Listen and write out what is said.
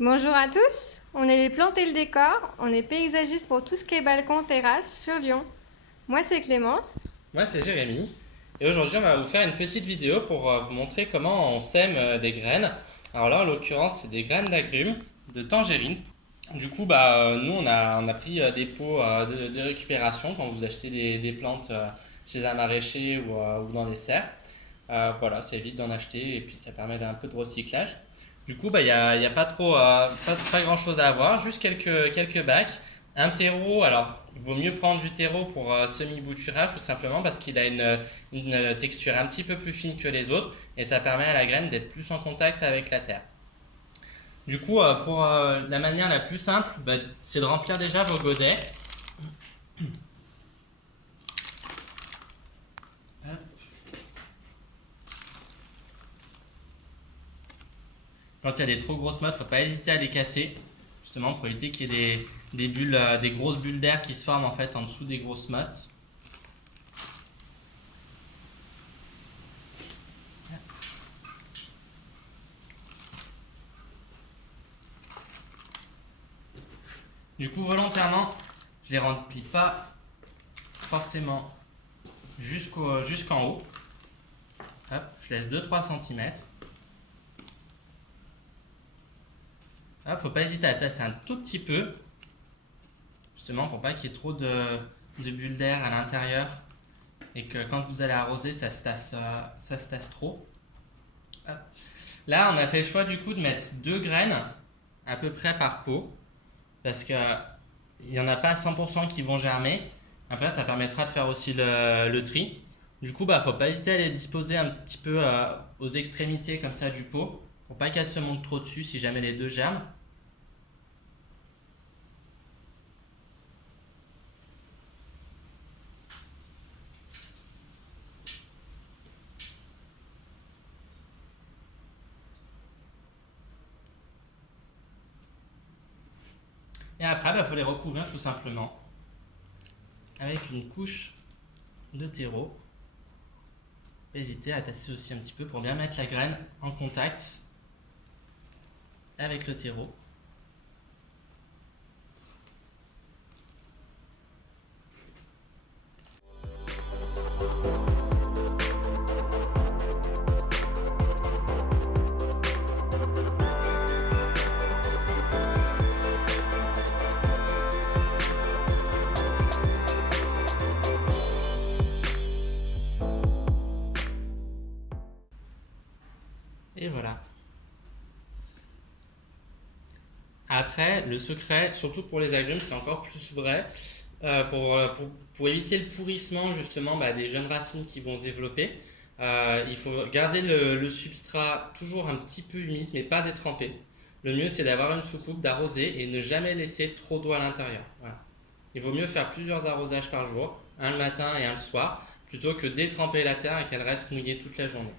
Bonjour à tous, on est les plantes et le décor, on est paysagiste pour tout ce qui est balcon, terrasse sur Lyon. Moi c'est Clémence. Moi, c'est Jérémy. Et aujourd'hui, on va vous faire une petite vidéo pour vous montrer comment on sème des graines. Alors là, en l'occurrence, c'est des graines d'agrumes, de tangerine. Du coup, nous, on a pris des pots de récupération quand vous achetez des plantes chez un maraîcher ou dans les serres. Voilà, ça évite d'en acheter et puis ça permet d'un peu de recyclage. Du coup, y a pas trop, pas grand chose à avoir, juste quelques bacs. Un terreau, alors il vaut mieux prendre du terreau pour semi-bouturage tout simplement parce qu'il a une texture un petit peu plus fine que les autres et ça permet à la graine d'être plus en contact avec la terre. Du coup, pour la manière la plus simple, c'est de remplir déjà vos godets. Quand il y a des trop grosses mottes, faut pas hésiter à les casser, justement pour éviter qu'il y ait des bulles, des grosses bulles d'air qui se forment en fait en dessous des grosses mottes. Du coup, volontairement, je les remplis pas forcément jusqu'en haut. Hop, je laisse 2-3 cm. Hop, faut pas hésiter à tasser un tout petit peu, justement pour pas qu'il y ait trop de bulles d'air à l'intérieur et que quand vous allez arroser, ça se tasse trop. Hop. Là, on a fait le choix du coup de mettre 2 graines à peu près par pot parce que il n'y en a pas 100% qui vont germer. Après, ça permettra de faire aussi le tri. Du coup, faut pas hésiter à les disposer un petit peu aux extrémités comme ça du pot pour pas qu'elles se montent trop dessus si jamais les deux germent. Et après, il faut les recouvrir tout simplement avec une couche de terreau. N'hésitez à tasser aussi un petit peu pour bien mettre la graine en contact avec le terreau. Et voilà. Après, le secret, surtout pour les agrumes, c'est encore plus vrai. Pour éviter le pourrissement justement des jeunes racines qui vont se développer, il faut garder le substrat toujours un petit peu humide, mais pas détrempé. Le mieux, c'est d'avoir une soucoupe, d'arroser et ne jamais laisser trop d'eau à l'intérieur. Voilà. Il vaut mieux faire plusieurs arrosages par jour, un le matin et un le soir, plutôt que détremper la terre et qu'elle reste mouillée toute la journée.